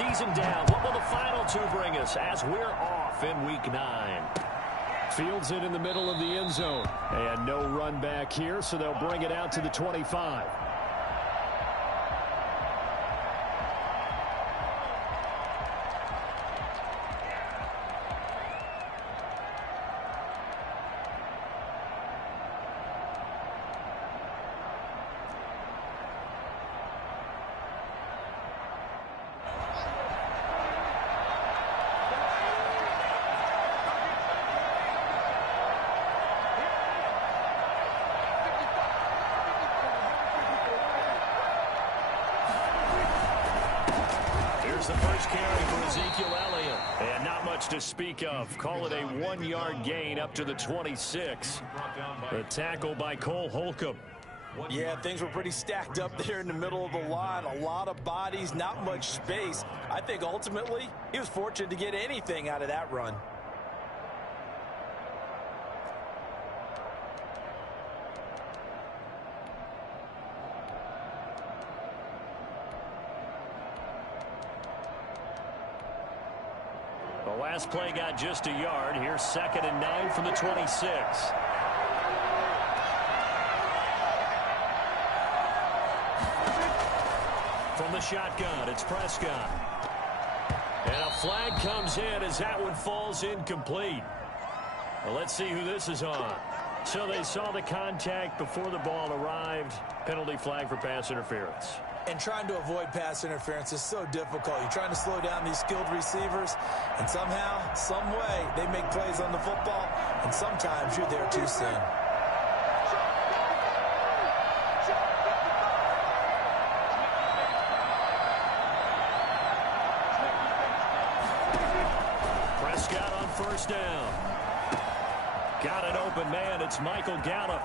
season down. What will the final two bring us as we're off in Week 9? Fields it in the middle of the end zone. And no run back here, so they'll bring it out to the 25. The first carry for Ezekiel Elliott. And not much to speak of. Call it a 1-yard gain up to the 26. The tackle by Cole Holcomb. Yeah, things were pretty stacked up there in the middle of the line. A lot of bodies, not much space. I think ultimately he was fortunate to get anything out of that run. The last play got just a yard. Here's 2nd and 9 from the 26. From the shotgun, it's Prescott. And a flag comes in as that one falls incomplete. Well, let's see who this is on. So they saw the contact before the ball arrived. Penalty flag for pass interference. And trying to avoid pass interference is so difficult. You're trying to slow down these skilled receivers, and somehow, some way, they make plays on the football, and sometimes you're there too soon. Prescott on first down. Got an open man. It's Michael Gallup.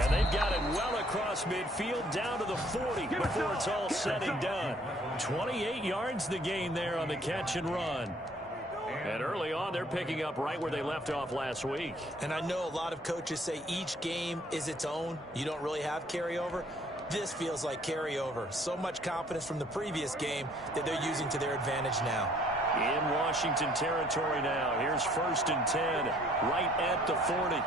And they've got it well across midfield down to the 40 before it's all said and done. 28 yards the gain there on the catch and run. And early on, they're picking up right where they left off last week. And I know a lot of coaches say each game is its own. You don't really have carryover. This feels like carryover. So much confidence from the previous game that they're using to their advantage now. In Washington territory now. Here's 1st and 10, right at the 40.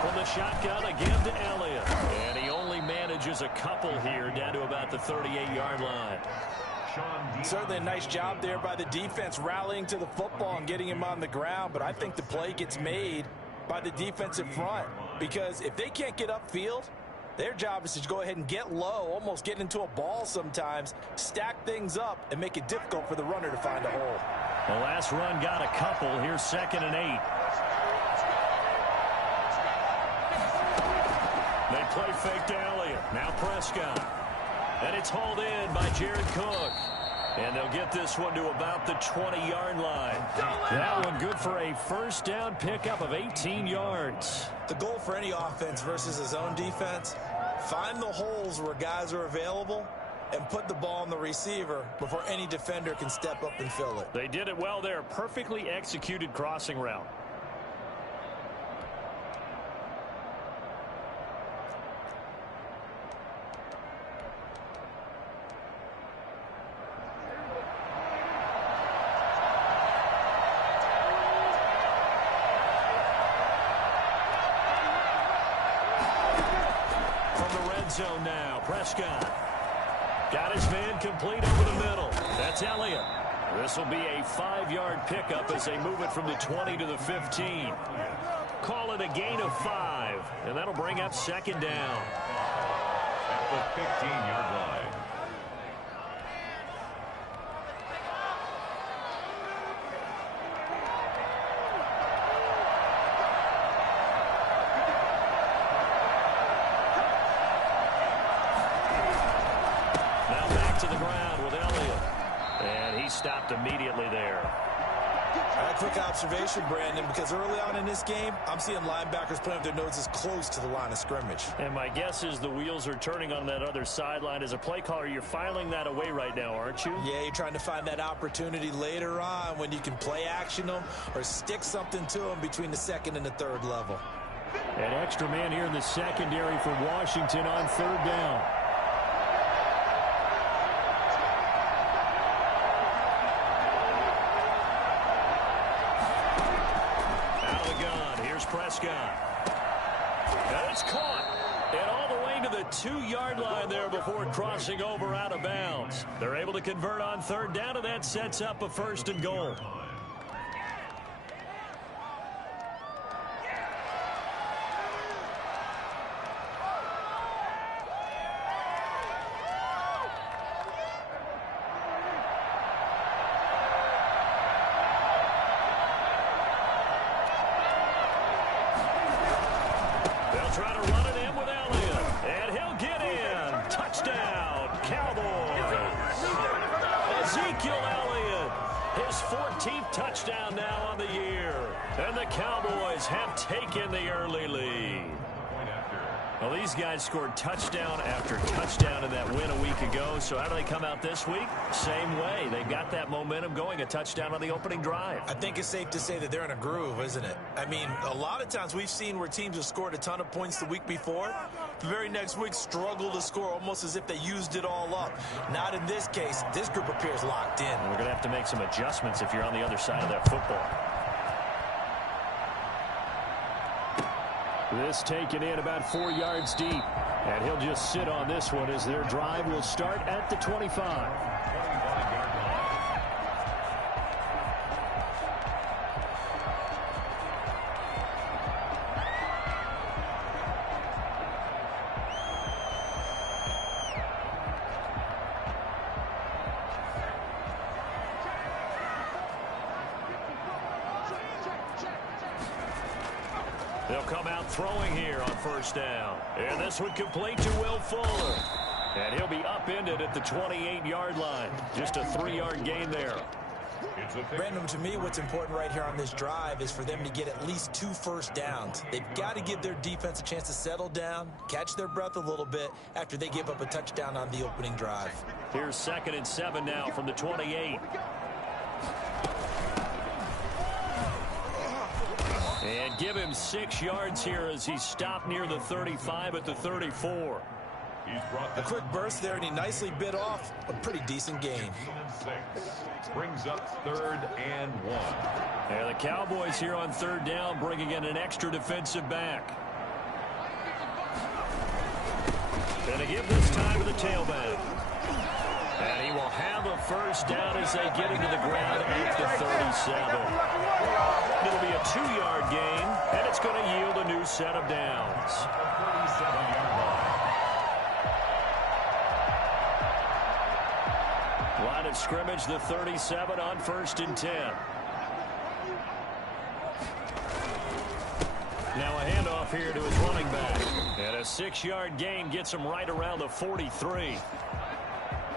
From the shotgun again to Elliott. And he only manages a couple here down to about the 38-yard line. Certainly a nice job there by the defense rallying to the football and getting him on the ground. But I think the play gets made by the defensive front. Because if they can't get upfield, their job is to go ahead and get low, almost get into a ball sometimes, stack things up, and make it difficult for the runner to find a hole. The last run got a couple. Here's 2nd and 8. They play fake to Elliott. Now Prescott. And it's hauled in by Jared Cook. And they'll get this one to about the 20-yard line. That one good for a first down pickup of 18 yards. The goal for any offense versus a zone defense, find the holes where guys are available and put the ball on the receiver before any defender can step up and fill it. They did it well there. Perfectly executed crossing route. Zone now. Prescott got his man complete over the middle. That's Elliott. This will be a 5-yard pickup as they move it from the 20 to the 15. Call it a gain of 5, and that'll bring up 2nd down. At the 15-yard line. To the ground with Elliott. And he stopped immediately there. A quick observation, Brandon, because early on in this game, I'm seeing linebackers putting up their noses close to the line of scrimmage. And my guess is the wheels are turning on that other sideline. As a play caller, you're filing that away right now, aren't you? Yeah, you're trying to find that opportunity later on when you can play action them or stick something to them between the 2nd and the 3rd level. An extra man here in the secondary for Washington on 3rd down. Prescott. And it's caught. And all the way to the 2-yard line there before crossing over out of bounds. They're able to convert on third down, and that sets up a 1st and goal. Try to run it in with Elliott, and he'll get in. Touchdown, Cowboys. Ezekiel Elliott, his 14th touchdown now on the year. And the Cowboys have taken the early lead. Well, these guys scored touchdown after touchdown in that win a week ago. So how do they come out this week? Same way. They got that momentum going, a touchdown on the opening drive. I think it's safe to say that they're in a groove, isn't it? I mean, a lot of times we've seen where teams have scored a ton of points the week before. The very next week struggle to score almost as if they used it all up. Not in this case. This group appears locked in. And we're going to have to make some adjustments if you're on the other side of that football. This taken in about 4 yards deep. And he'll just sit on this one as their drive will start at the 25. They'll come out throwing here on 1st down. And this would complete to Will Fuller. And he'll be upended at the 28-yard line. Just a 3-yard gain there. Brandon, to me, what's important right here on this drive is for them to get at least 2 first downs. They've got to give their defense a chance to settle down, catch their breath a little bit after they give up a touchdown on the opening drive. Here's 2nd and 7 now from the 28. And give him 6 yards here as he's stopped near the 35 at the 34. A quick burst there, and he nicely bit off a pretty decent gain. Brings up 3rd and 1. And the Cowboys here on 3rd down bringing in an extra defensive back. And they give this time to the tailback. And he will have a 1st down as they get into the ground at the 37. It'll be a 2-yard gain, and it's going to yield a new set of downs. 37-yard line. Line of scrimmage, the 37 on 1st and 10. Now a handoff here to his running back. And a 6-yard gain gets him right around the 43.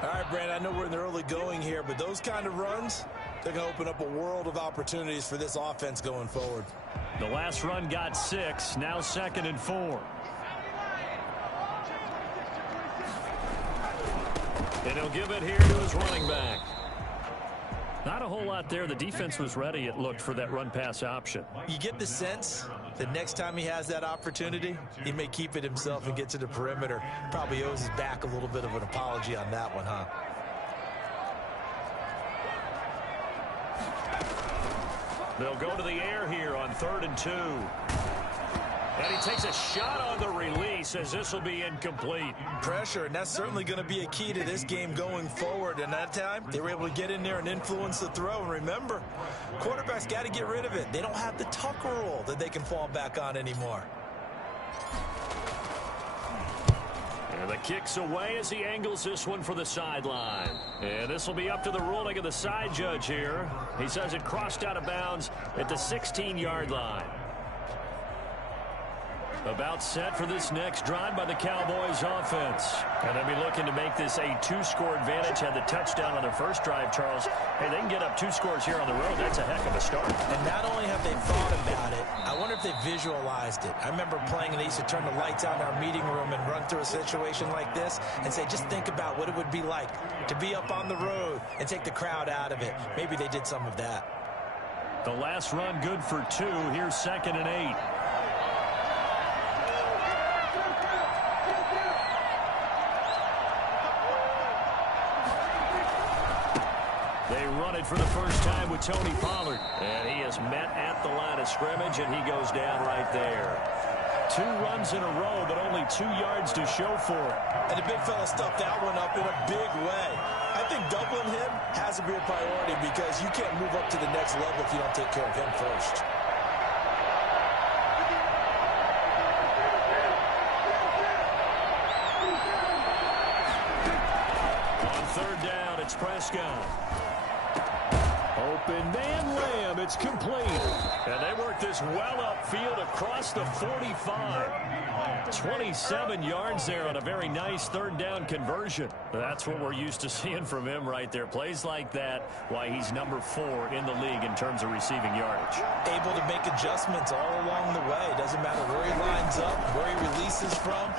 All right, Brandon, I know we're in the early going here, but those kind of runs, they're going to open up a world of opportunities for this offense going forward. The last run got 6, now 2nd and 4. And he'll give it here to his running back. Not a whole lot there. The defense was ready, it looked, for that run-pass option. You get the sense that next time he has that opportunity, he may keep it himself and get to the perimeter. Probably owes his back a little bit of an apology on that one, huh? They'll go to the air here on 3rd and 2. And he takes a shot on the release as this will be incomplete. Pressure, and that's certainly going to be a key to this game going forward. And that time, they were able to get in there and influence the throw. And remember, quarterbacks got to get rid of it. They don't have the Tucker rule that they can fall back on anymore. And the kick's away as he angles this one for the sideline. And this will be up to the ruling of the side judge here. He says it crossed out of bounds at the 16-yard line. About set for this next drive by the Cowboys offense. And they'll be looking to make this a 2-score advantage. Had the touchdown on their first drive, Charles. Hey, they can get up 2 scores here on the road. That's a heck of a start. And not only have they thought about it, I wonder if they visualized it. I remember playing and they used to turn the lights out in our meeting room and run through a situation like this and say, just think about what it would be like to be up on the road and take the crowd out of it. Maybe they did some of that. The last run good for 2. Here's 2nd and 8. They run it for the first time with Tony Pollard. And he is met at the line of scrimmage, and he goes down right there. 2 runs in a row, but only 2 yards to show for it. And the big fella stuffed that one up in a big way. I think doubling him has to be a priority because you can't move up to the next level if you don't take care of him first. On 3rd down, it's Prescott. Open man Lamb. It's complete. And they work this well upfield across the 45. 27 yards there on a very nice 3rd down conversion. That's what we're used to seeing from him right there. Plays like that, why he's number 4 in the league in terms of receiving yardage. Able to make adjustments all along the way. Doesn't matter where he lines up, where he releases from.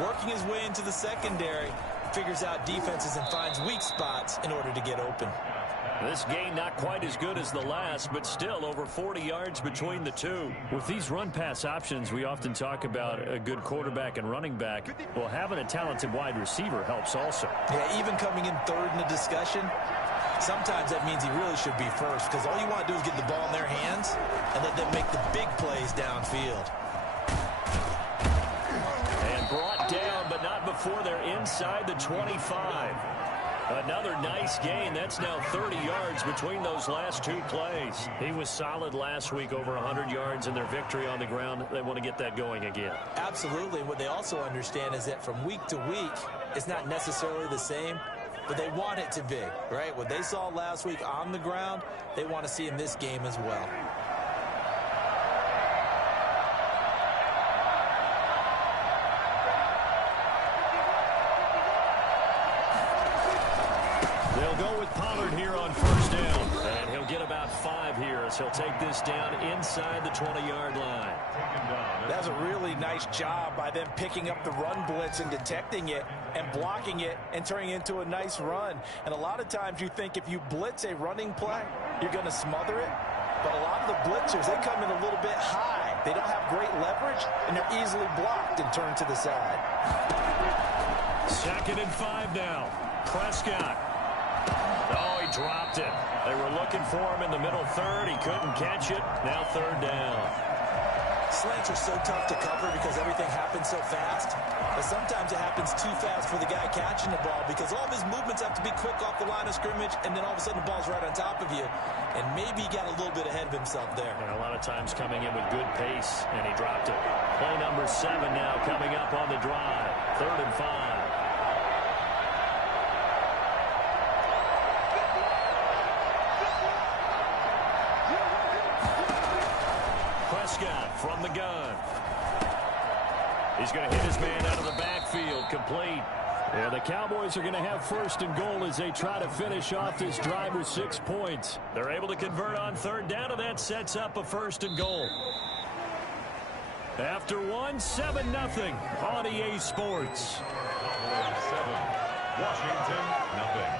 Working his way into the secondary. Figures out defenses and finds weak spots in order to get open. This game not quite as good as the last, but still over 40 yards between the two. With these run-pass options, we often talk about a good quarterback and running back. Well, having a talented wide receiver helps also. Yeah, even coming in 3rd in the discussion, sometimes that means he really should be first because all you want to do is get the ball in their hands and let them make the big plays downfield. And brought down, but not before they're inside the 25. Another nice gain. That's now 30 yards between those last 2 plays. He was solid last week, over 100 yards in their victory on the ground. They want to get that going again. Absolutely. What they also understand is that from week to week, it's not necessarily the same, but they want it to be, right? What they saw last week on the ground, they want to see in this game as well. They'll go with Pollard here on 1st down. And he'll get about 5 here as he'll take this down inside the 20-yard line. That's a really nice job by them picking up the run blitz and detecting it and blocking it and turning it into a nice run. And a lot of times you think if you blitz a running play, you're going to smother it. But a lot of the blitzers, they come in a little bit high. They don't have great leverage, and they're easily blocked and turned to the side. 2nd and 5 now. Prescott. Oh, he dropped it. They were looking for him in the middle 3rd. He couldn't catch it. Now 3rd down. Slants are so tough to cover because everything happens so fast. But sometimes it happens too fast for the guy catching the ball because all of his movements have to be quick off the line of scrimmage, and then all of a sudden the ball's right on top of you. And maybe he got a little bit ahead of himself there. And a lot of times coming in with good pace, and he dropped it. Play number 7 now coming up on the drive. 3rd and 5. Prescott from the gun. He's going to hit his man out of the backfield, complete. Yeah, the Cowboys are going to have 1st and goal as they try to finish off this drive with 6 points. They're able to convert on 3rd down, and that sets up a 1st and goal. After 7-0 on EA Sports. 7, Washington, nothing.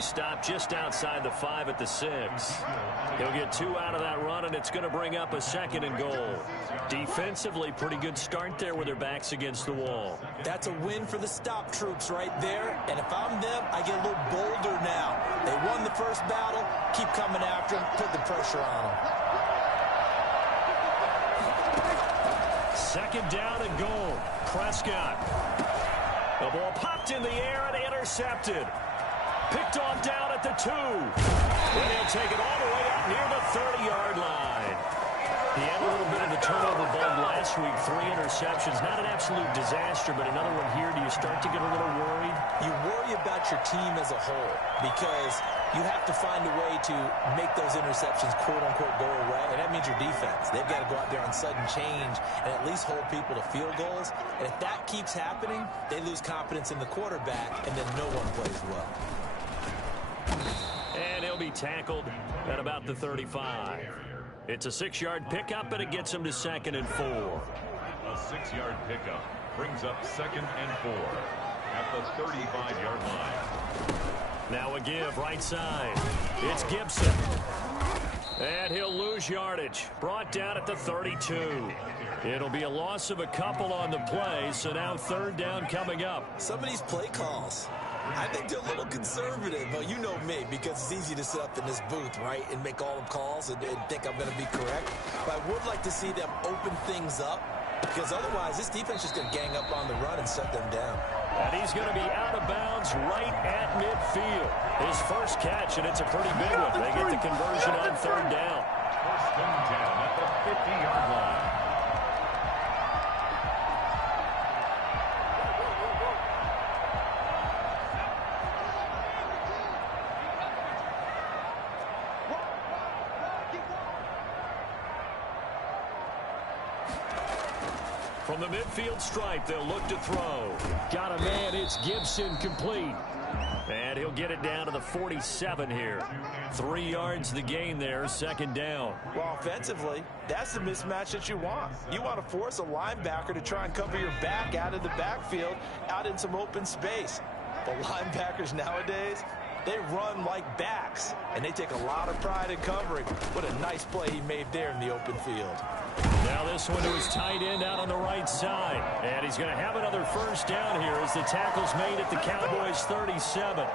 Stopped just outside the 5 at the 6. He'll get 2 out of that run, and it's going to bring up a 2nd and goal. Defensively, pretty good start there with their backs against the wall. That's a win for the stop troops right there. And if I'm them, I get a little bolder now. They won the first battle. Keep coming after them. Put the pressure on them. 2nd down and goal. Prescott. The ball popped in the air and intercepted. Picked off down at the 2. And he'll take it all the way out near the 30-yard line. He had a little bit of the turnover bug last week. 3 interceptions. Not an absolute disaster, but another one here. Do you start to get a little worried? You worry about your team as a whole because you have to find a way to make those interceptions, quote-unquote, go away, and that means your defense. They've got to go out there on sudden change and at least hold people to field goals. And if that keeps happening, they lose confidence in the quarterback, and then no one plays well. And he'll be tackled at about the 35. It's a 6-yard pickup, and it gets him to 2nd and 4. A 6-yard pickup. brings up 2nd and 4 at the 35-yard line. Now a give right side. It's Gibson. And he'll lose yardage. Brought down at the 32. It'll be a loss of a couple on the play, so now 3rd down coming up. Some of these play calls, I think they're a little conservative. But you know me, because it's easy to sit up in this booth, right, and make all the calls and think I'm going to be correct. But I would like to see them open things up, because otherwise this defense is going to gang up on the run and shut them down. And he's going to be out of bounds right at midfield. His first catch, and it's a pretty big one. They get the conversion on 3rd down. 1st and 10 at the 50-yard line. From the midfield stripe, they'll look to throw. Got a man. It's Gibson, complete. And he'll get it down to the 47 here. 3 yards the gain there, 2nd down. Well, offensively, that's the mismatch that you want. You want to force a linebacker to try and cover your back out of the backfield, out in some open space. But linebackers nowadays, they run like backs, and they take a lot of pride in covering. What a nice play he made there in the open field. Now this one to his tight end out on the right side. And he's going to have another 1st down here as the tackle's made at the Cowboys' 37.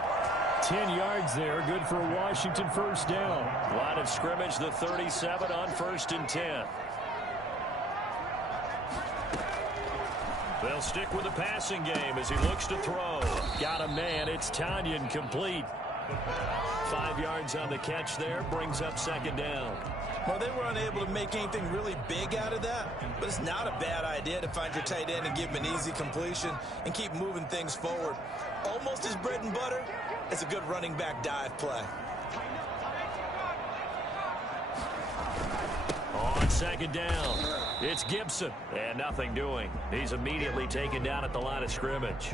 10 yards there. Good for a Washington 1st down. Line of scrimmage, the 37 on 1st and 10. They'll stick with the passing game as he looks to throw. Got a man. It's Tanyan, complete. 5 yards on the catch there. Brings up 2nd down. Well, they were unable to make anything really big out of that, but it's not a bad idea to find your tight end and give him an easy completion and keep moving things forward. Almost his bread and butter. It's a good running back dive play. On 2nd down, it's Gibson, and nothing doing. He's immediately taken down at the line of scrimmage.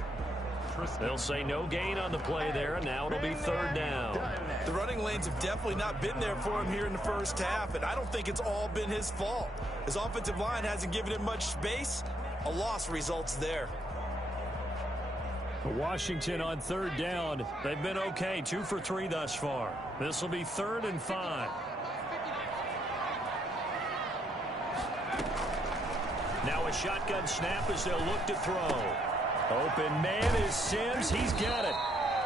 They'll say no gain on the play there, and now it'll be 3rd down. The running lanes have definitely not been there for him here in the first half, and I don't think it's all been his fault. His offensive line hasn't given him much space. A loss results there. Washington on 3rd down. They've been okay, 2 for 3 thus far. This will be 3rd and 5. Now a shotgun snap as they'll look to throw. Open man is Sims. He's got it.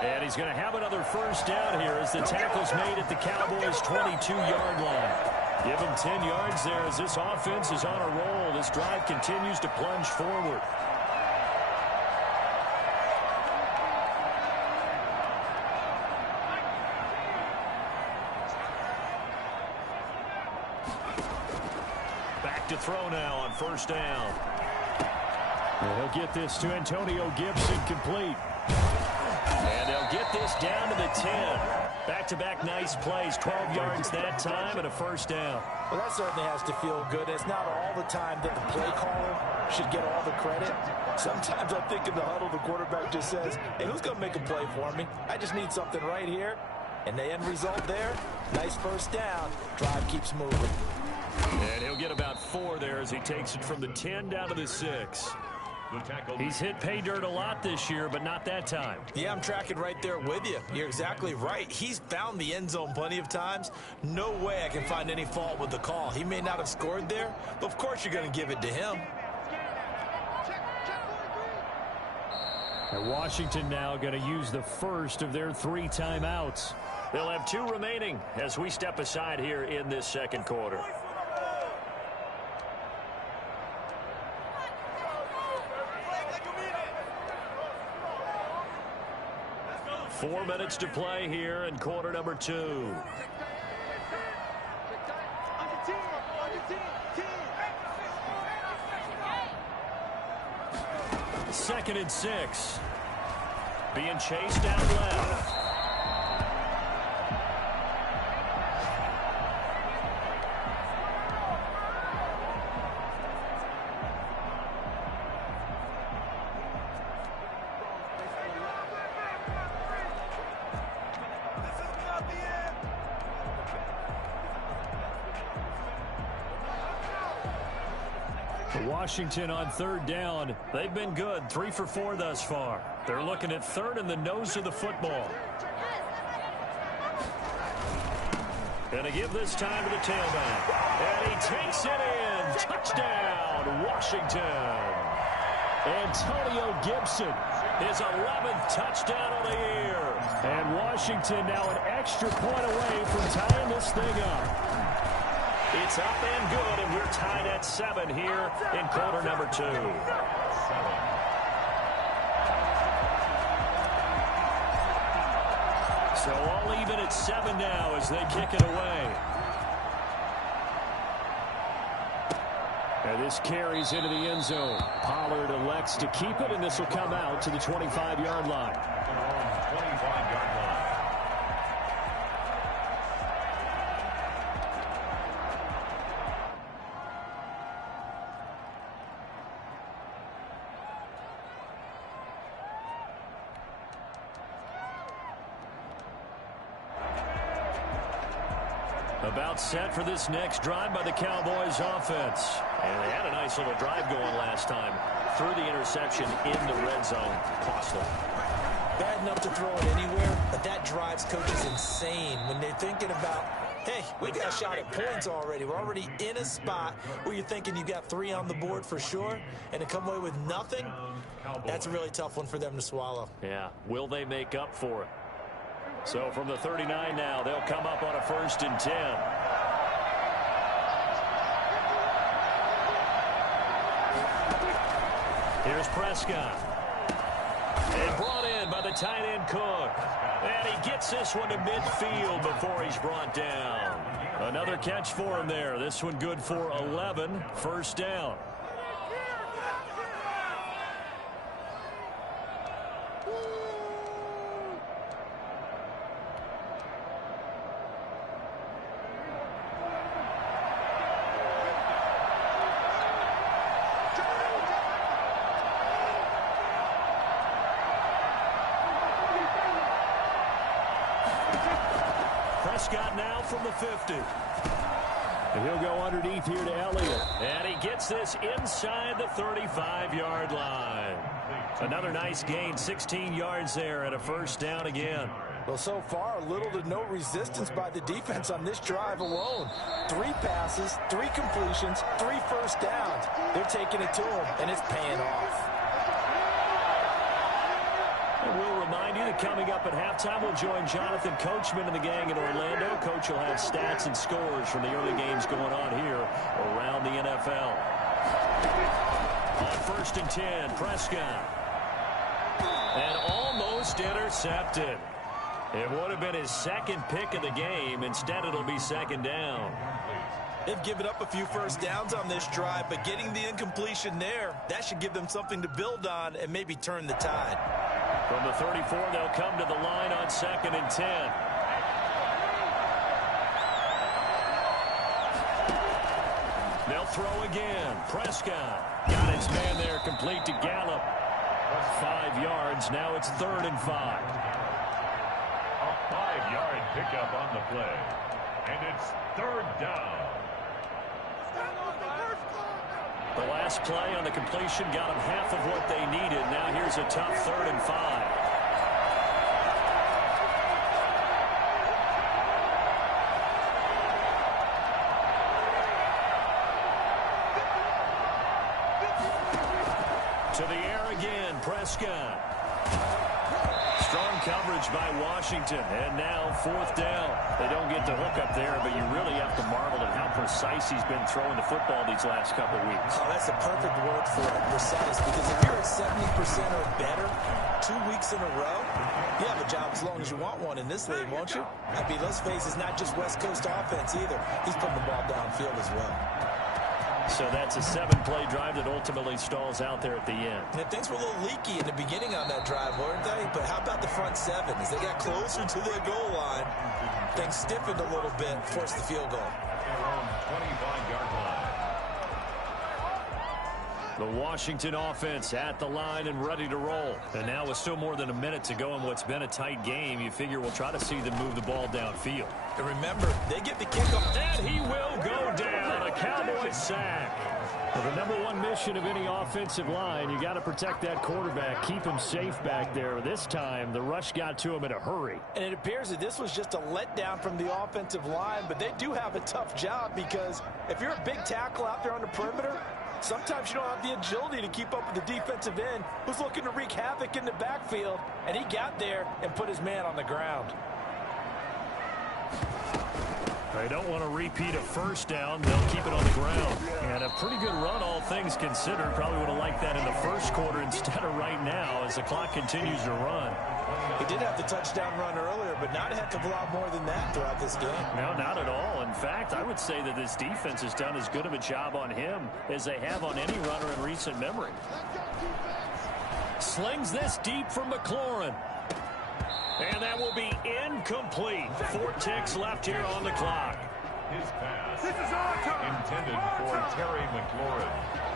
And he's going to have another 1st down here as the tackle's made at the Cowboys' 22-yard line. Give him 10 yards there as this offense is on a roll. This drive continues to plunge forward. Back to throw now on 1st down. And he'll get this to Antonio Gibson, complete. And they'll get this down to the 10. Back-to-back nice plays, 12 yards that time and a 1st down. Well, that certainly has to feel good. It's not all the time that the play caller should get all the credit. Sometimes I think in the huddle, the quarterback just says, hey, who's going to make a play for me? I just need something right here. And the end result there, nice 1st down. Drive keeps moving. And he'll get about 4 there as he takes it from the 10 down to the 6. He's hit pay dirt a lot this year, but not that time. Yeah, I'm tracking right there with you. You're exactly right. He's found the end zone plenty of times. No way I can find any fault with the call. He may not have scored there, but of course you're going to give it to him. And Washington now going to use the first of their 3 timeouts. They'll have 2 remaining as we step aside here in this 2nd quarter. 4 minutes to play here in quarter number 2. Second and 6. Being chased down left. Washington on third down. They've been good, 3 for 4 thus far. They're looking at third in the nose of the football. Gonna give this time to the tailback. And he takes it in. Touchdown, Washington. Antonio Gibson. His 11th touchdown of the year. And Washington now an extra point away from tying this thing up. It's up and good, and we're tied at 7 here in quarter number 2. So all even at 7 now as they kick it away. And this carries into the end zone. Pollard elects to keep it, and this will come out to the 25-yard line. 25-yard line. About set for this next drive by the Cowboys offense. And they had a nice little drive going last time. Threw the interception in the red zone. Costly. Bad enough to throw it anywhere, but that drives coaches insane when they're thinking about, hey, we got a shot at points already. We're already in a spot where you're thinking you got 3 on the board for sure, and to come away with nothing, that's a really tough one for them to swallow. Yeah, will they make up for it? So from the 39 now, they'll come up on a 1st and 10. Here's Prescott. And brought in by the tight end Cook. And he gets this one to midfield before he's brought down. Another catch for him there. This one good for 11. 1st down. Prescott now from the 50. And he'll go underneath here to Elliott. And he gets this inside the 35-yard line. Another nice gain, 16 yards there and a 1st down again. Well, so far, little to no resistance by the defense on this drive alone. 3 passes, 3 completions, 3 first downs. They're taking it to him, and it's paying off. And we'll remind you that coming up at halftime, we'll join Jonathan Coachman and the gang in Orlando. Coach will have stats and scores from the early games going on here around the NFL. On 1st and 10, Prescott. And almost intercepted. It would have been his 2nd pick of the game. Instead, it'll be 2nd down. They've given up a few first downs on this drive, but getting the incompletion there, that should give them something to build on and maybe turn the tide. From the 34, they'll come to the line on 2nd and 10. They'll throw again. Prescott got his man there, complete to Gallup. 5 yards. Now it's 3rd and 5. A 5-yard pickup on the play. And it's 3rd down. The last play on the completion got them half of what they needed. Now here's a tough 3rd and 5. To the air again, Prescott. Strong coverage by Washington, and now 4th down. They don't get the hook up there, but you really have to marvel at how precise he's been throwing the football these last couple weeks. Oh, that's a perfect word for it, precise, because if you're at 70% or better 2 weeks in a row, you have a job as long as you want one in this league, won't you? I mean, let's face it, it's not just West Coast offense either. He's putting the ball downfield as well. So that's a 7-play drive that ultimately stalls out there at the end. And things were a little leaky in the beginning on that drive, weren't they? But how about the front 7? As they got closer to their goal line, things stiffened a little bit, forced the field goal. 25-yard line. The Washington offense at the line and ready to roll. And now with still more than a minute to go in what's been a tight game, you figure we'll try to see them move the ball downfield. And remember, they get the kickoff. And he will go down. A Cowboys sack. Well, the number one mission of any offensive line, you got to protect that quarterback, keep him safe back there. This time, the rush got to him in a hurry. And it appears that this was just a letdown from the offensive line, but they do have a tough job because if you're a big tackle out there on the perimeter, sometimes you don't have the agility to keep up with the defensive end who's looking to wreak havoc in the backfield, and he got there and put his man on the ground. They don't want to repeat a first down. They'll keep it on the ground. And a pretty good run, all things considered. Probably would have liked that in the first quarter instead of right now as the clock continues to run. He did have the touchdown run earlier, but not a heck of a lot more than that throughout this game. No, not at all. In fact, I would say that this defense has done as good of a job on him as they have on any runner in recent memory. Slings this deep from McLaurin. And that will be incomplete. 4 ticks left here on the clock. His pass intended for Terry McLaurin.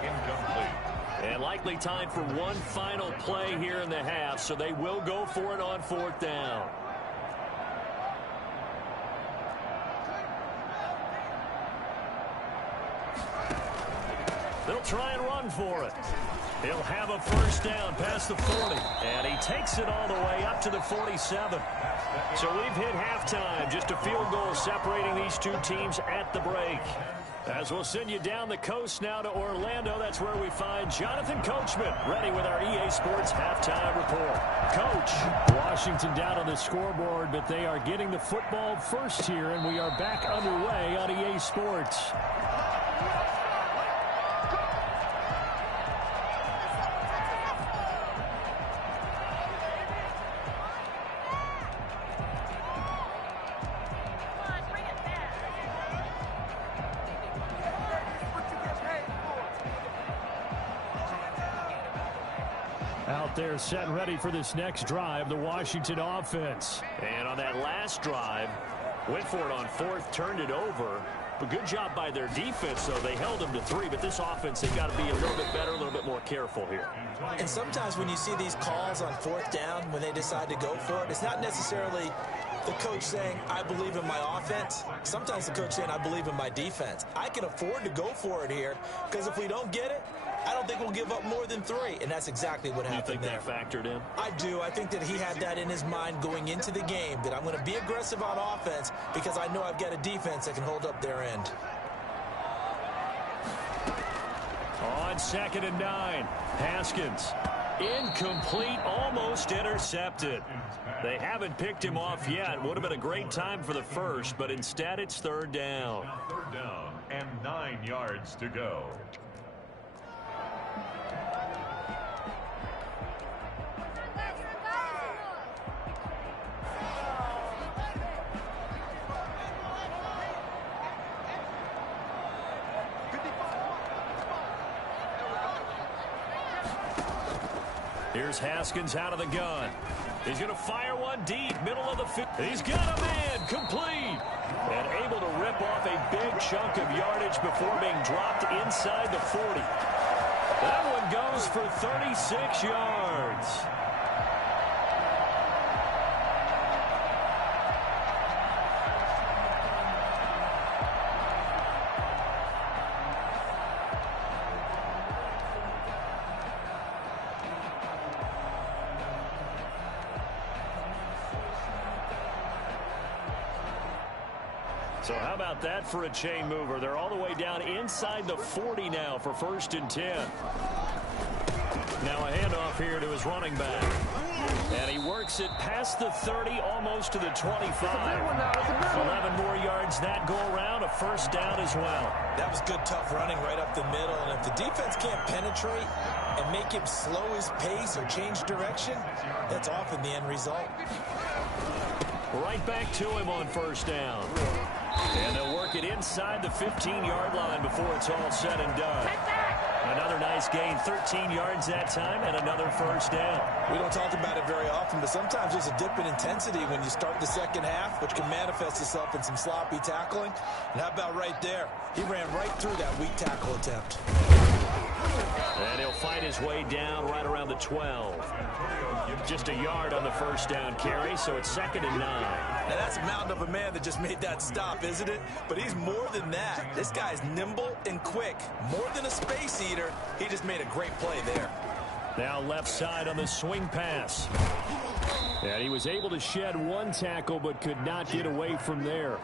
Incomplete. And likely time for one final play here in the half, so they will go for it on 4th down. They'll try and run for it. He'll have a first down past the 40. And he takes it all the way up to the 47. So we've hit halftime. Just a field goal separating these two teams at the break. As we'll send you down the coast now to Orlando, that's where we find Jonathan Coachman, ready with our EA Sports halftime report. Coach. Washington down on the scoreboard, but they are getting the football first here, and we are back underway on EA Sports. Out there set and ready for this next drive, the Washington offense. And on that last drive, went for it on 4th, turned it over. But good job by their defense, though. They held them to 3, but this offense, they've got to be a little bit better, a little bit more careful here. And sometimes when you see these calls on 4th down, when they decide to go for it, it's not necessarily the coach saying, I believe in my offense. Sometimes the coach saying, I believe in my defense. I can afford to go for it here, because if we don't get it, I don't think we'll give up more than 3, and that's exactly what happened there. You think that factored in? I do. I think that he had that in his mind going into the game, that I'm going to be aggressive on offense because I know I've got a defense that can hold up their end. On 2nd and 9, Haskins. Incomplete, almost intercepted. They haven't picked him off yet. Would have been a great time for the first, but instead it's 3rd down. 3rd down and 9 yards to go. Here's Haskins out of the gun. He's going to fire one deep, middle of the field. He's got a man, complete. And able to rip off a big chunk of yardage before being dropped inside the 40. That one goes for 36 yards. So how about that for a chain mover? They're all the way down inside the 40 now for 1st and 10. Now a handoff here to his running back. And he works it past the 30, almost to the 25. 11 more yards that go around, a 1st down as well. That was good, tough running right up the middle. And if the defense can't penetrate and make him slow his pace or change direction, that's often the end result. Right back to him on 1st down. And they'll work it inside the 15-yard line before it's all said and done. Another nice gain, 13 yards that time, and another 1st down. We don't talk about it very often, but sometimes there's a dip in intensity when you start the second half, which can manifest itself in some sloppy tackling. And how about right there? He ran right through that weak tackle attempt. And he'll fight his way down right around the 12. Just a yard on the first down carry, so it's 2nd and 9. Now that's a mountain of a man that just made that stop, isn't it? But he's more than that. This guy's nimble and quick. More than a space eater, he just made a great play there. Now left side on the swing pass. And he was able to shed one tackle but could not get away from there.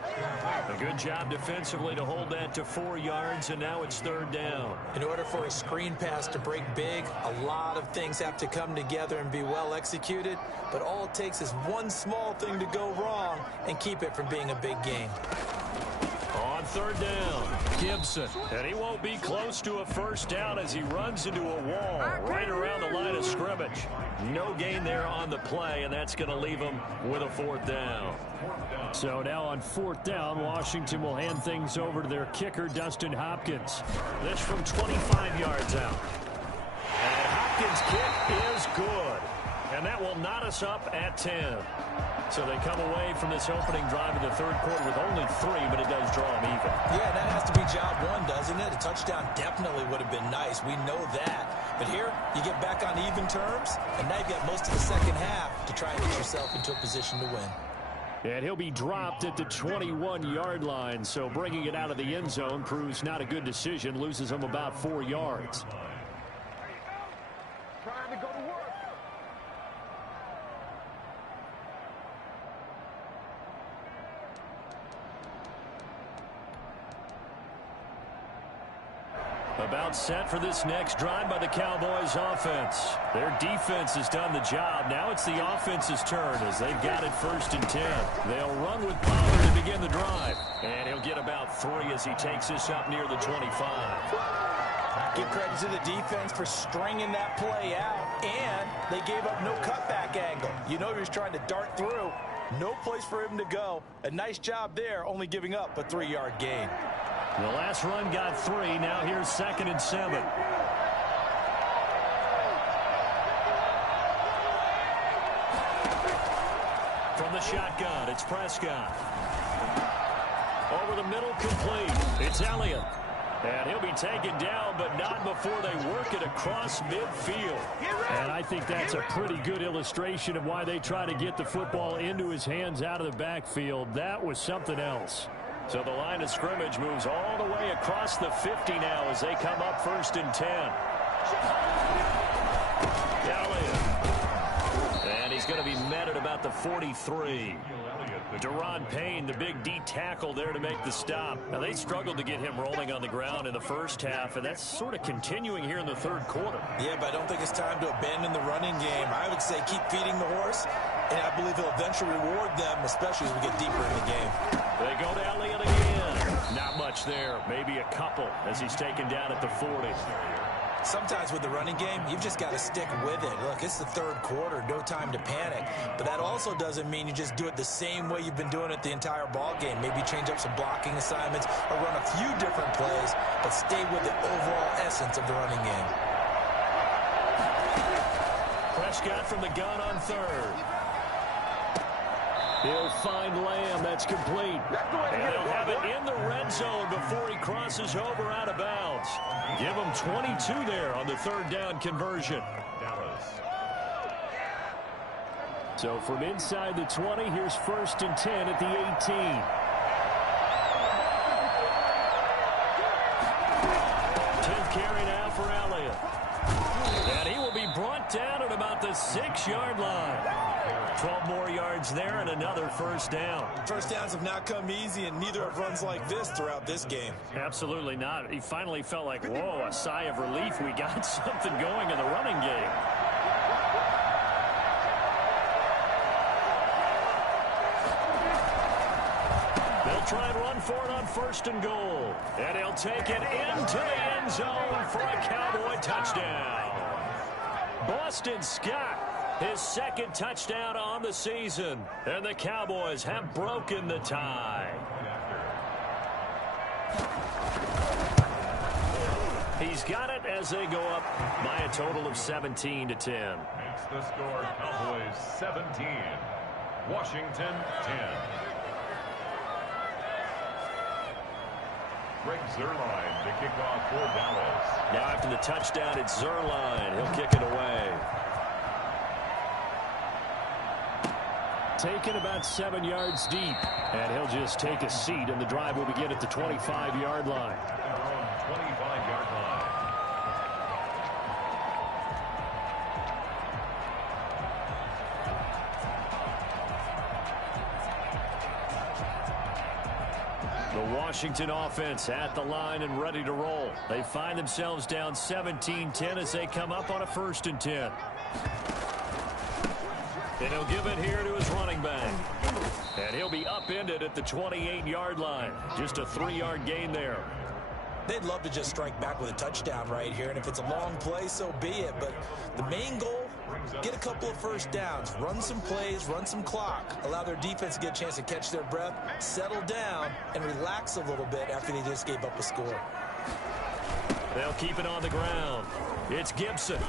A good job defensively to hold that to 4 yards, and now it's 3rd down. In order for a screen pass to break big, a lot of things have to come together and be well executed, but all it takes is one small thing to go wrong and keep it from being a big gain. On 3rd down, Gibson. And he won't be close to a first down as he runs into a wall right around the line of scrimmage. No gain there on the play, and that's going to leave him with a 4th down. So now on 4th down, Washington will hand things over to their kicker, Dustin Hopkins. This from 25 yards out. And Hopkins' kick is good. And that will knot us up at 10. So they come away from this opening drive in the 3rd quarter with only 3, but it does draw them even. Yeah, that has to be job 1, doesn't it? A touchdown definitely would have been nice. We know that. But here, you get back on even terms, and now you've got most of the second half to try and get yourself into a position to win. And he'll be dropped at the 21-yard line, so bringing it out of the end zone proves not a good decision, loses him about 4 yards. Trying to go to work. About set for this next drive by the Cowboys offense. Their defense has done the job. Now it's the offense's turn as they've got it 1st and 10. They'll run with Pollard to begin the drive. And he'll get about 3 as he takes this up near the 25. Give credit to the defense for stringing that play out, and they gave up no cutback angle. You know he was trying to dart through. No place for him to go. A nice job there, only giving up a 3-yard gain. The last run got 3. Now here's 2nd and 7. From the shotgun, it's Prescott. Over the middle, complete. It's Elliott. And he'll be taken down, but not before they work it across midfield. And I think that's a pretty good illustration of why they try to get the football into his hands out of the backfield. That was something else. So the line of scrimmage moves all the way across the 50 now as they come up 1st and 10. Elliott. And he's going to be met at about the 43. Deron Payne, the big D tackle there to make the stop. Now, they struggled to get him rolling on the ground in the first half, and that's sort of continuing here in the 3rd quarter. Yeah, but I don't think it's time to abandon the running game. I would say keep feeding the horse, and I believe he'll eventually reward them, especially as we get deeper in the game. They go to Elliott again. Not much there. Maybe a couple as he's taken down at the 40. Sometimes with the running game, you've just got to stick with it. Look, it's the 3rd quarter, no time to panic. But that also doesn't mean you just do it the same way you've been doing it the entire ball game. Maybe change up some blocking assignments or run a few different plays, but stay with the overall essence of the running game. Prescott from the gun on 3rd. He'll find Lamb. That's complete. And he'll have it in the red zone before he crosses over out of bounds. Give him 22 there on the 3rd down conversion. So from inside the 20, here's 1st and 10 at the 18. Carry now for Elliott. And he will be brought down at about the 6-yard line. 12 more yards there and another 1st down. First downs have not come easy, and neither have runs like this throughout this game. Absolutely not. He finally felt like, whoa, a sigh of relief. We got something going in the running game. They'll try and run for it on 1st and goal. And he'll take it into the end zone for a Cowboy touchdown. Boston Scott, his 2nd touchdown on the season. And the Cowboys have broken the tie. He's got it as they go up by a total of 17-10. Makes the score Cowboys 17, Washington 10. Greg Zuerlein to kick off for Dallas. Now after the touchdown, it's Zuerlein. He'll kick it away. Taken about 7 yards deep. And he'll just take a seat, and the drive will begin at the 25-yard line. 25-yard line. The Washington offense at the line and ready to roll. They find themselves down 17-10 as they come up on a 1st and 10. And he'll give it here to his running back. And he'll be upended at the 28-yard line. Just a 3-yard gain there. They'd love to just strike back with a touchdown right here, and if it's a long play, so be it. But the main goal, get a couple of first downs, run some plays, run some clock, allow their defense to get a chance to catch their breath, settle down, and relax a little bit after they just gave up a score. They'll keep it on the ground. It's Gibson.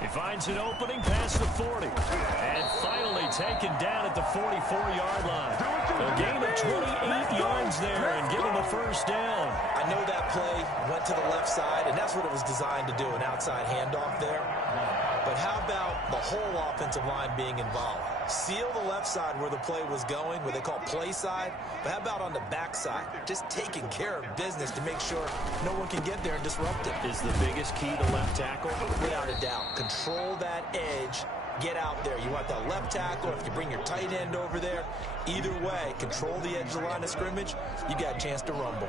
He finds an opening past the 40. And finally taken down at the 44-yard line. A gain of 28 yards there and give him a 1st down. I know that play went to the left side, and that's what it was designed to do, an outside handoff there. But how about the whole offensive line being involved? Seal the left side where the play was going, what they call play side. But how about on the back side? Just taking care of business to make sure no one can get there and disrupt it. Is the biggest key to left tackle? Without a doubt. Control that edge. Get out there. You want that left tackle. If you bring your tight end over there, either way, control the edge of the line of scrimmage. You got a chance to rumble.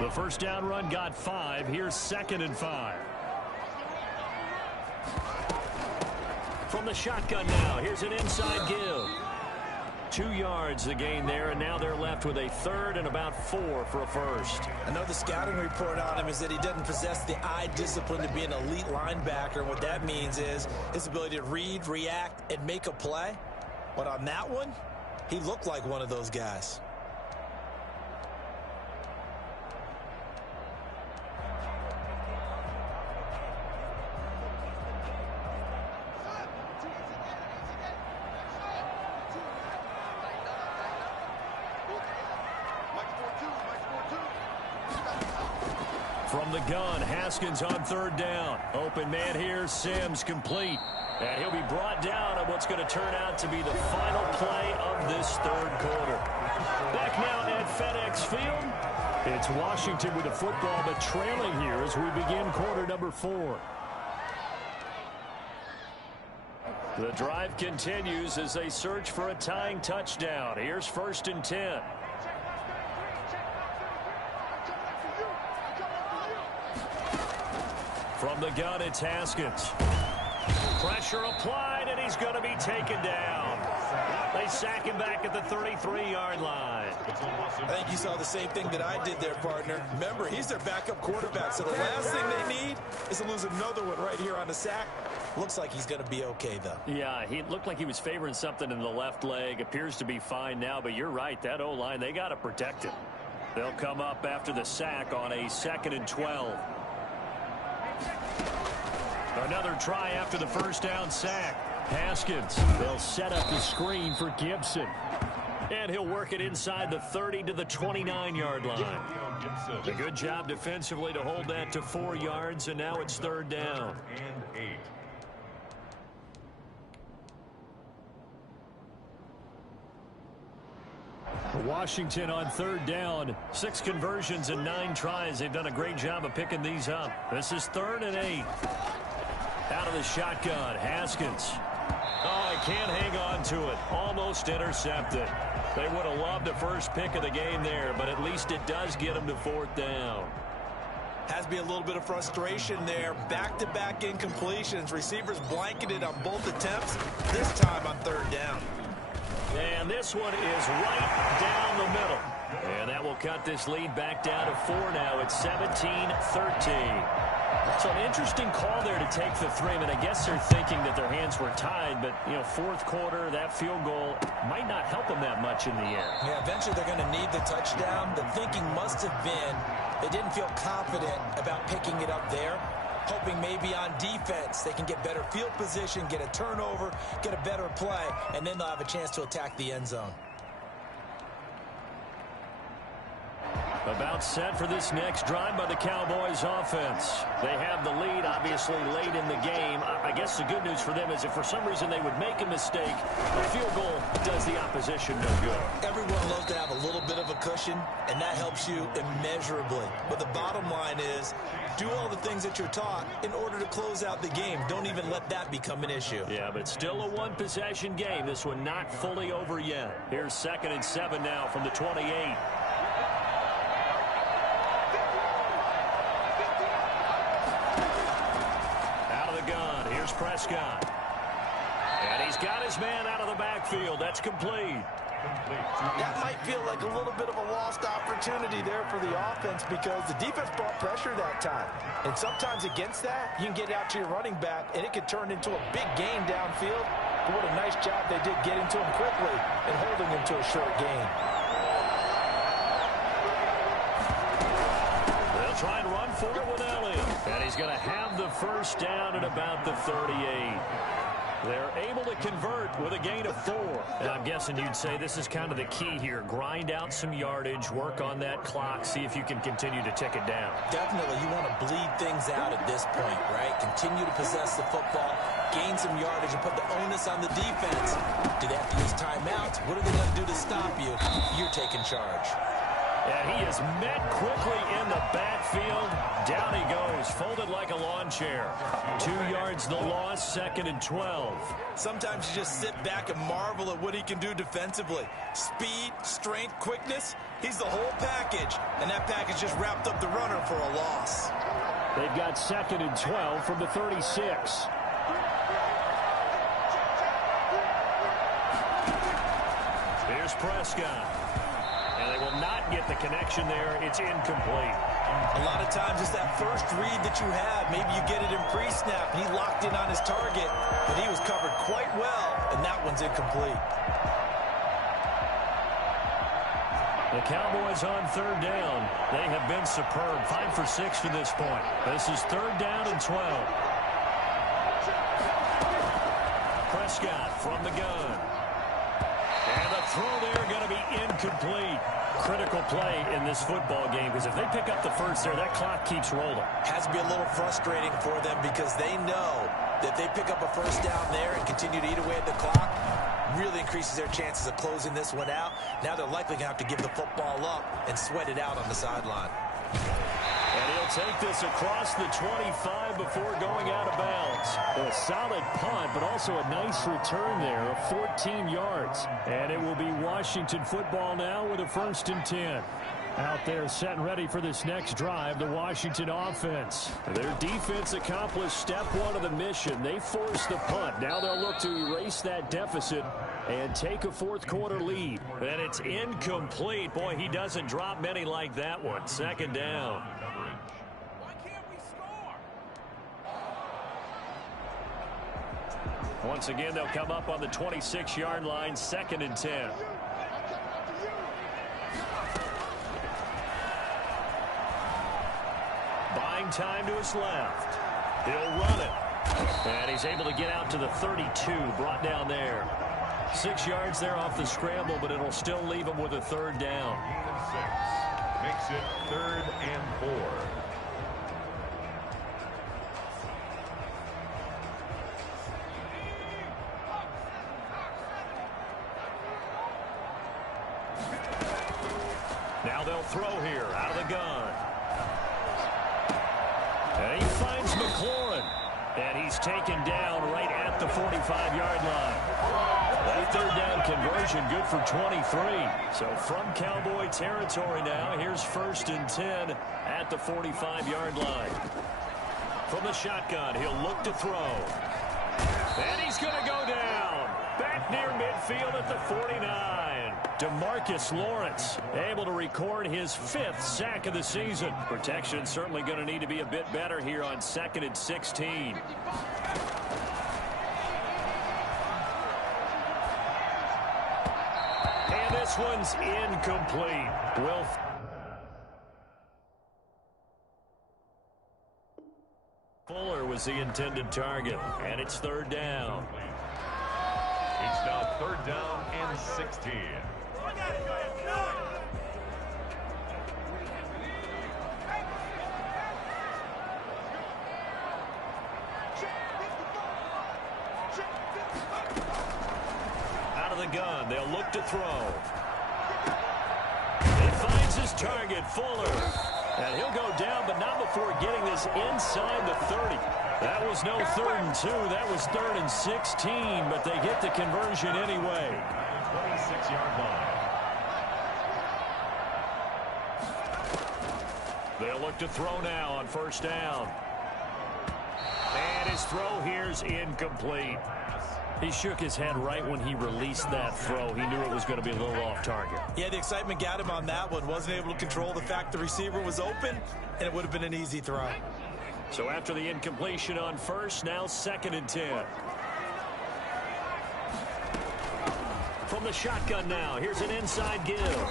The 1st down run got 5. Here's 2nd and 5. From the shotgun now, here's an inside give. 2 yards the gain there, and now they're left with a 3rd and about 4 for a 1st. I know the scouting report on him is that he doesn't possess the eye discipline to be an elite linebacker, and what that means is his ability to read, react, and make a play. But on that one, he looked like one of those guys. From the gun, Haskins on 3rd down. Open man here, Sims complete. And he'll be brought down on what's going to turn out to be the final play of this 3rd quarter. Back now at FedEx Field. It's Washington with the football, but trailing here as we begin quarter number 4. The drive continues as they search for a tying touchdown. Here's 1st and 10. From the gun, it's Haskins. Pressure applied, and he's going to be taken down. They sack him back at the 33-yard line. I think you saw the same thing that I did there, partner. Remember, he's their backup quarterback, so the last thing they need is to lose another one right here on the sack. Looks like he's going to be okay, though. Yeah, he looked like he was favoring something in the left leg. Appears to be fine now, but you're right. That O-line, they got to protect him. They'll come up after the sack on a 2nd and 12. Another try after the 1st down sack. Haskins, they'll set up the screen for Gibson. And he'll work it inside the 30 to the 29-yard line. A good job defensively to hold that to 4 yards, and now it's 3rd down. Washington on 3rd down. 6 conversions and 9 tries. They've done a great job of picking these up. This is 3rd and 8. Out of the shotgun, Haskins. Oh, he can't hang on to it. Almost intercepted. They would have loved the first pick of the game there, but at least it does get them to 4th down. Has to be a little bit of frustration there. Back-to-back incompletions. Receivers blanketed on both attempts, this time on 3rd down. And this one is right down the middle. And that will cut this lead back down to 4 now. It's 17-13. So an interesting call there to take the 3. I mean, I guess they're thinking that their hands were tied, but, you know, 4th quarter, that field goal might not help them that much in the end. Yeah, eventually they're going to need the touchdown. The thinking must have been they didn't feel confident about picking it up there, hoping maybe on defense they can get better field position, get a turnover, get a better play, and then they'll have a chance to attack the end zone. About set for this next drive by the Cowboys offense. They have the lead, obviously, late in the game. I guess the good news for them is if for some reason they would make a mistake, a field goal does the opposition no good. Everyone loves to have a little bit of a cushion, and that helps you immeasurably. But the bottom line is, do all the things that you're taught in order to close out the game. Don't even let that become an issue. Yeah, but it's still a one-possession game. This one not fully over yet. Here's 2nd and 7 now from the 28. Prescott. And he's got his man out of the backfield. That's complete. That might feel like a little bit of a lost opportunity there for the offense because the defense brought pressure that time. And sometimes against that, you can get out to your running back, and it could turn into a big gain downfield. But what a nice job they did getting to him quickly and holding him to a short gain. They'll try and run for it with Elliott. And he's going to have the first down at about the 38. They're able to convert with a gain of 4. And I'm guessing you'd say this is kind of the key here. Grind out some yardage, work on that clock, see if you can continue to tick it down. Definitely, you want to bleed things out at this point, right? Continue to possess the football, gain some yardage, and put the onus on the defense. Do they have to use timeouts? What are they going to do to stop you? You're taking charge. And he is met quickly in the backfield. Down he goes, folded like a lawn chair. 2 yards the loss, 2nd and 12. Sometimes you just sit back and marvel at what he can do defensively. Speed, strength, quickness, he's the whole package. And that package just wrapped up the runner for a loss. They've got 2nd and 12 from the 36. Here's Prescott. And they will not get the connection there. It's incomplete. A lot of times it's that first read that you have. Maybe you get it in pre-snap, and he locked in on his target, but he was covered quite well, and that one's incomplete. The Cowboys on 3rd down. They have been superb. 5 for 6 to this point. This is 3rd down and 12. Prescott from the gun. And the throw there going to be incomplete. Critical play in this football game because if they pick up the first there, that clock keeps rolling. Has to be a little frustrating for them because they know that they pick up a first down there and continue to eat away at the clock, really increases their chances of closing this one out. Now they're likely going to have to give the football up and sweat it out on the sideline. And he'll take this across the 25 before going out of bounds. A solid punt, but also a nice return there of 14 yards. And it will be Washington football now with a 1st and 10. Out there set and ready for this next drive, the Washington offense. Their defense accomplished step 1 of the mission. They forced the punt. Now they'll look to erase that deficit and take a 4th quarter lead. And it's incomplete. Boy, he doesn't drop many like that one. 2nd down. Once again, they'll come up on the 26-yard line, 2nd and 10. Buying time to his left. He'll run it. And he's able to get out to the 32, brought down there. 6 yards there off the scramble, but it'll still leave him with a 3rd down. 6 makes it 3rd and 4. Now they'll throw here out of the gun. And he finds McLaurin. And he's taken down right at the 45-yard line. That 3rd down conversion good for 23. So from Cowboy territory now, here's 1st and 10 at the 45-yard line. From the shotgun, he'll look to throw. And he's going to go down. Back near midfield at the 49. DeMarcus Lawrence able to record his 5th sack of the season. Protection certainly going to need to be a bit better here on 2nd and 16. And this one's incomplete. Fuller was the intended target, and it's 3rd down. It's now 3rd down and 16. the gun. They'll look to throw. He finds his target, Fuller. And he'll go down, but not before getting this inside the 30. That was no 3rd and 2. That was 3rd and 16, but they get the conversion anyway. 26-yard line. They'll look to throw now on 1st down. And his throw here's incomplete. He shook his head right when he released that throw. He knew it was going to be a little off target. Yeah, the excitement got him on that one. Wasn't able to control the fact the receiver was open, and it would have been an easy throw. So after the incompletion on 1st, now 2nd and 10. From the shotgun now, here's an inside give.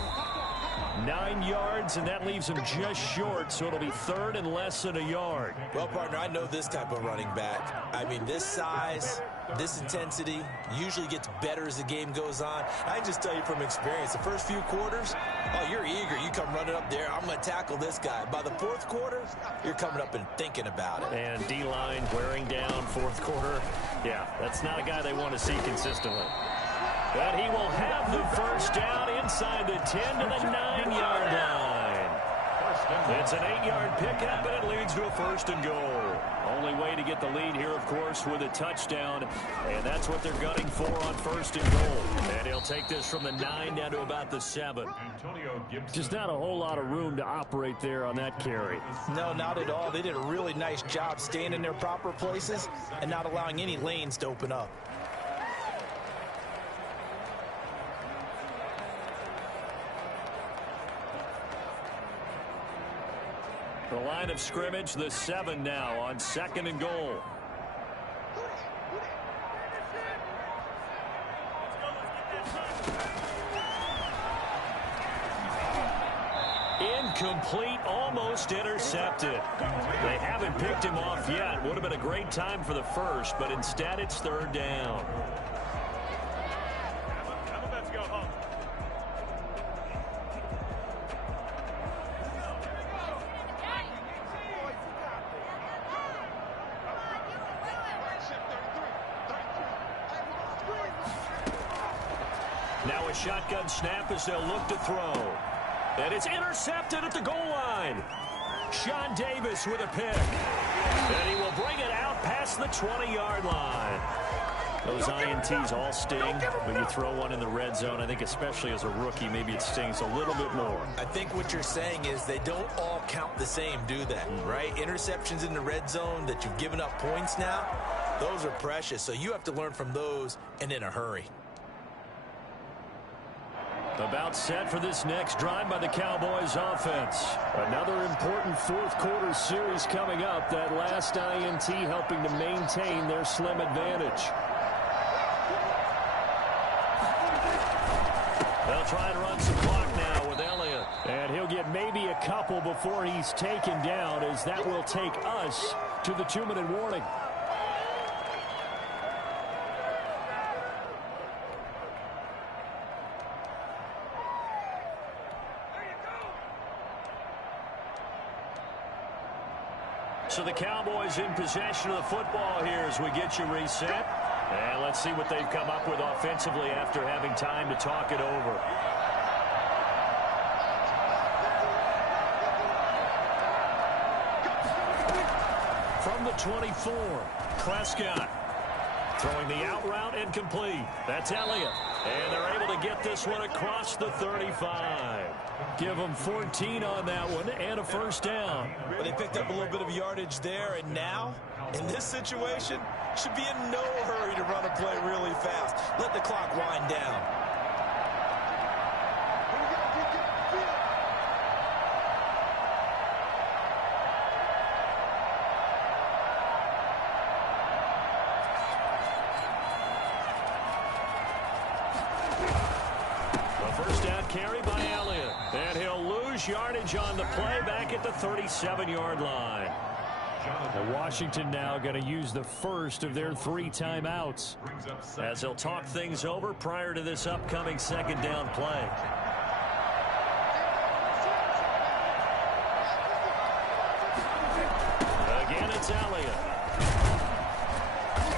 9 yards, and that leaves him just short, so it'll be 3rd and less than a yard. Well, partner, I know this type of running back. I mean, this size, this intensity usually gets better as the game goes on. I can just tell you from experience, the first few quarters, oh, you're eager. You come running up there, I'm going to tackle this guy. By the 4th quarter, you're coming up and thinking about it. And D-line wearing down 4th quarter. Yeah, that's not a guy they want to see consistently. But he will have the 1st down inside the 10 to the 9-yard line. It's an 8-yard pickup, and it leads to a 1st and goal. Only way to get the lead here, of course, with a touchdown. And that's what they're gunning for on 1st and goal. And he'll take this from the 9 down to about the 7. Just not a whole lot of room to operate there on that carry. No, not at all. They did a really nice job staying in their proper places and not allowing any lanes to open up. The line of scrimmage, the 7 now on 2nd and goal. Incomplete, almost intercepted. They haven't picked him off yet. Would have been a great time for the 1st, but instead it's 3rd down. Now a shotgun snap as they'll look to throw. And it's intercepted at the goal line. Sean Davis with a pick. And he will bring it out past the 20-yard line. Those INTs all sting, but you throw one in the red zone, I think especially as a rookie, maybe it stings a little bit more. I think what you're saying is they don't all count the same, do they? Right? Interceptions in the red zone that you've given up points now, those are precious. So you have to learn from those and in a hurry. About set for this next drive by the Cowboys offense. Another important 4th quarter series coming up. That last INT helping to maintain their slim advantage. They'll try and run some clock now with Elliott. And he'll get maybe a couple before he's taken down, as that will take us to the 2-minute warning. So the Cowboys in possession of the football here as we get you reset. And let's see what they've come up with offensively after having time to talk it over. From the 24, Prescott. Throwing the out route incomplete. That's Elliott. And they're able to get this one across the 35. Give them 14 on that one and a 1st down. Well, they picked up a little bit of yardage there, and now, in this situation, should be in no hurry to run a play really fast. Let the clock wind down. Carry by Elliott. And he'll lose yardage on the play back at the 37-yard line. And Washington now going to use the 1st of their 3 timeouts as they'll talk things over prior to this upcoming 2nd down play. Again, it's Elliott.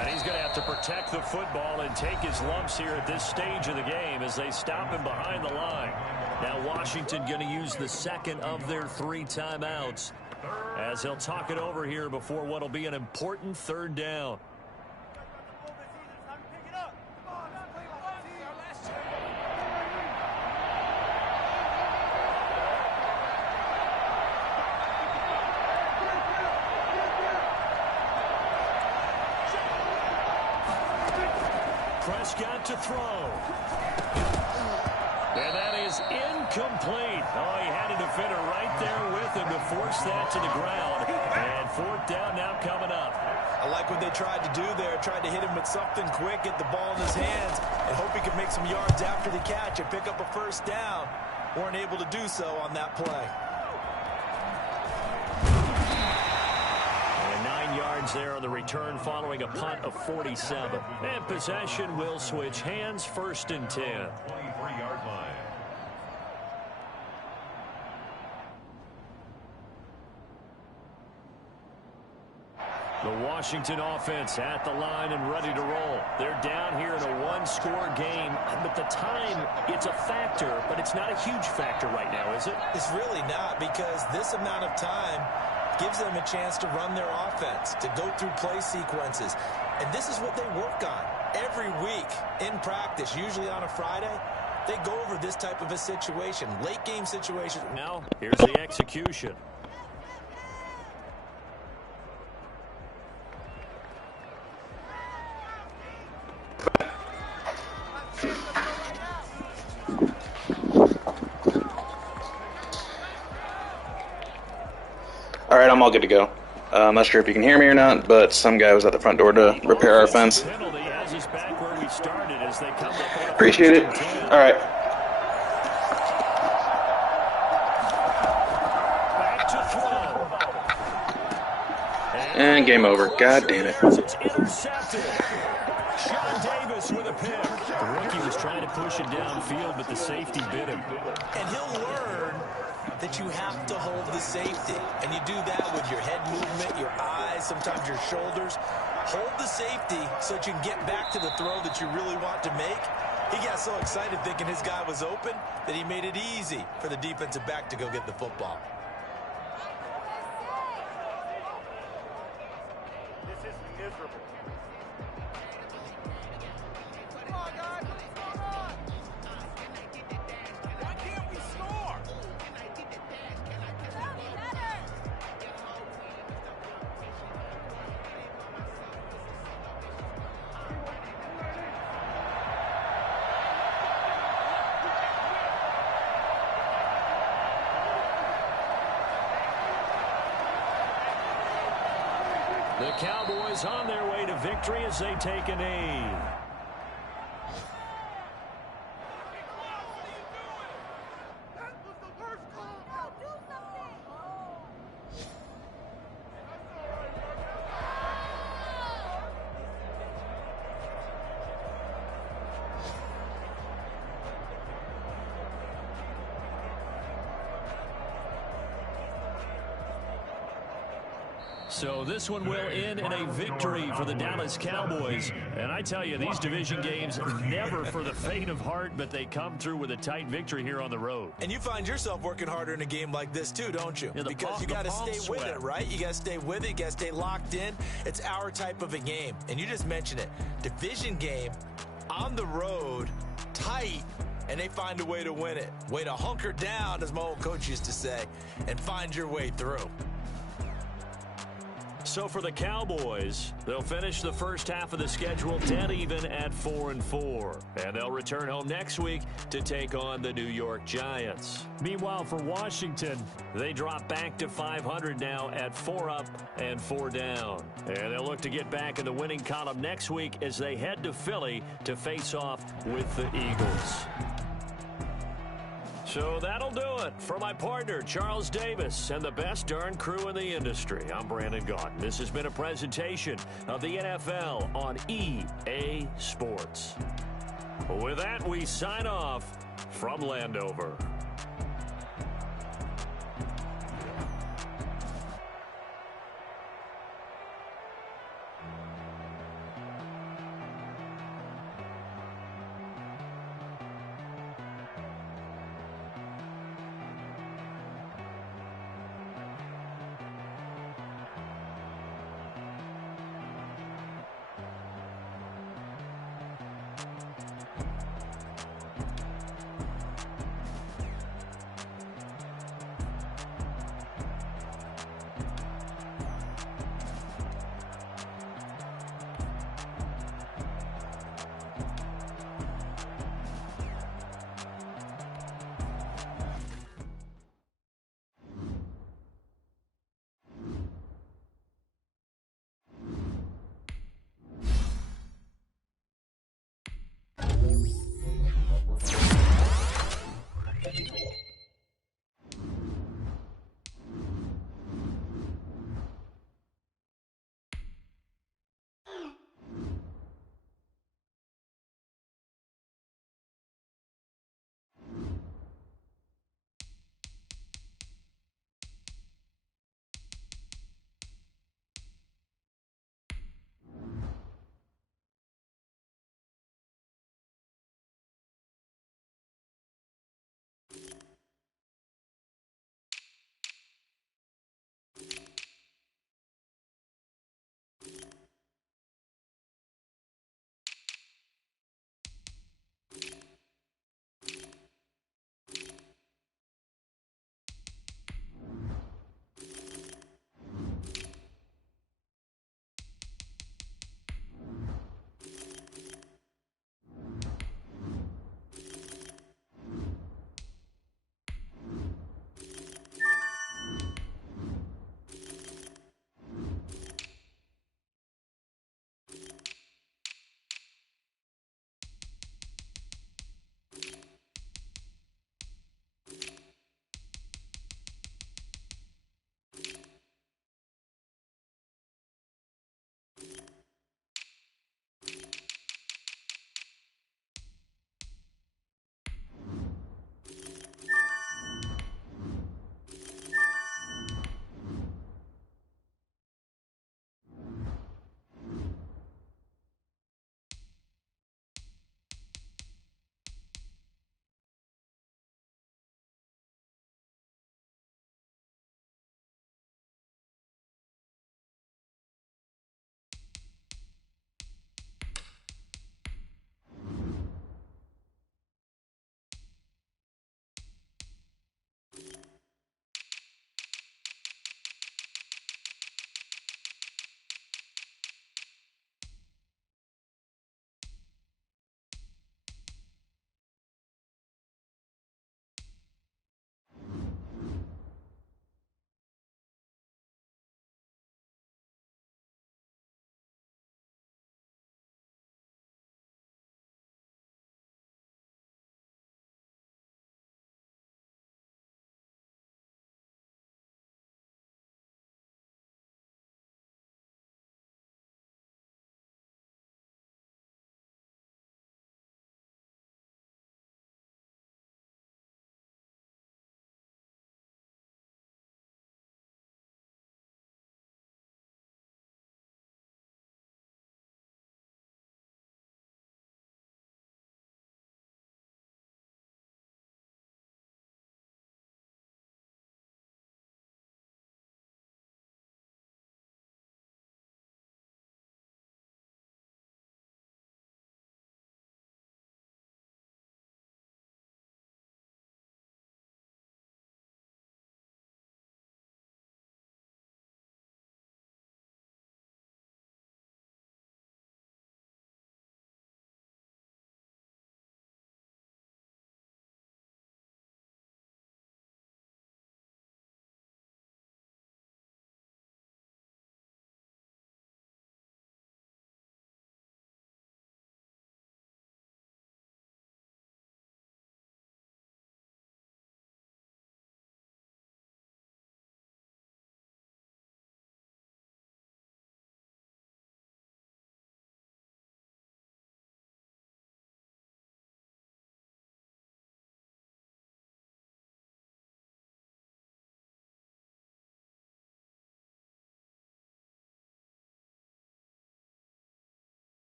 And he's going to have to protect the football and take his lumps here at this stage of the game as they stop him behind the line. Now Washington going to use the second of their 3 timeouts as he'll talk it over here before what will be an important third down. Prescott to throw. And that is incomplete. Oh, he had a defender right there with him to force that to the ground. And 4th down now coming up. I like what they tried to do there. Tried to hit him with something quick, get the ball in his hands, and hope he could make some yards after the catch and pick up a first down. Weren't able to do so on that play. And 9 yards there on the return following a punt of 47. And possession will switch hands, 1st and 10. 23-yard line. The Washington offense at the line and ready to roll. They're down here in a 1-score game. But the time, it's a factor, but it's not a huge factor right now, is it? It's really not, because this amount of time gives them a chance to run their offense, to go through play sequences. And this is what they work on every week in practice, usually on a Friday. They go over this type of a situation, late game situation. Now, here's the execution. All right, I'm all good to go. I'm not sure if you can hear me or not, but some guy was at the front door to repair our fence. Appreciate it. All right. And game over. God damn it. With a pick. The rookie was trying to push it downfield, but the safety bit him. And he'll learn that you have to hold the safety. And you do that with your head movement, your eyes, sometimes your shoulders. Hold the safety so that you can get back to the throw that you really want to make. He got so excited thinking his guy was open that he made it easy for the defensive back to go get the football. This is miserable. The Cowboys on their way to victory as they take a knee. So this one will end in a victory for the Dallas Cowboys. And I tell you, these division games, never for the faint of heart, but they come through with a tight victory here on the road. And you find yourself working harder in a game like this too, don't you? Yeah, because you got to stay with it, right? You got to stay with it. You got to stay locked in. It's our type of a game. And you just mentioned it. Division game, on the road, tight, and they find a way to win it. Way to hunker down, as my old coach used to say, and find your way through. So for the Cowboys, they'll finish the first half of the schedule dead even at 4-4. And they'll return home next week to take on the New York Giants. Meanwhile, for Washington, they drop back to 500 now at 4 up and 4 down. And they'll look to get back in the winning column next week as they head to Philly to face off with the Eagles. So that'll do it. For my partner, Charles Davis, and the best darn crew in the industry, I'm Brandon Gaudin. This has been a presentation of the NFL on EA Sports. With that, we sign off from Landover.